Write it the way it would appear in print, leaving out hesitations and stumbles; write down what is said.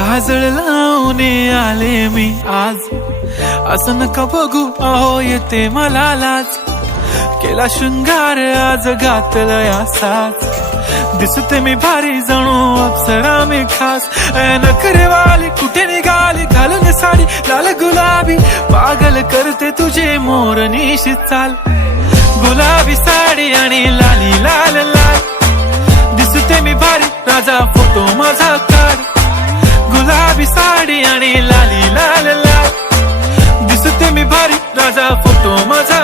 काजळ लावून आले मी आज, असं नका बघू अहो येते मला लाज. केला शृंगार आज घातला असाच, दिसते मी भारी जणू अप्सरा मी खास. नखरेवाली कुठे निघाली घालून साडी लाल गुलाबी, पागल करते तुझे मोरनीशी चाल. गुलाबी साडी आणि लाली लाल लाल, दिसते मी भारी राजा फोटो माझा काढ. गुलाबी साडी आणि लाली लाल लाल, दिसते मी भारी राजा फोटो माझा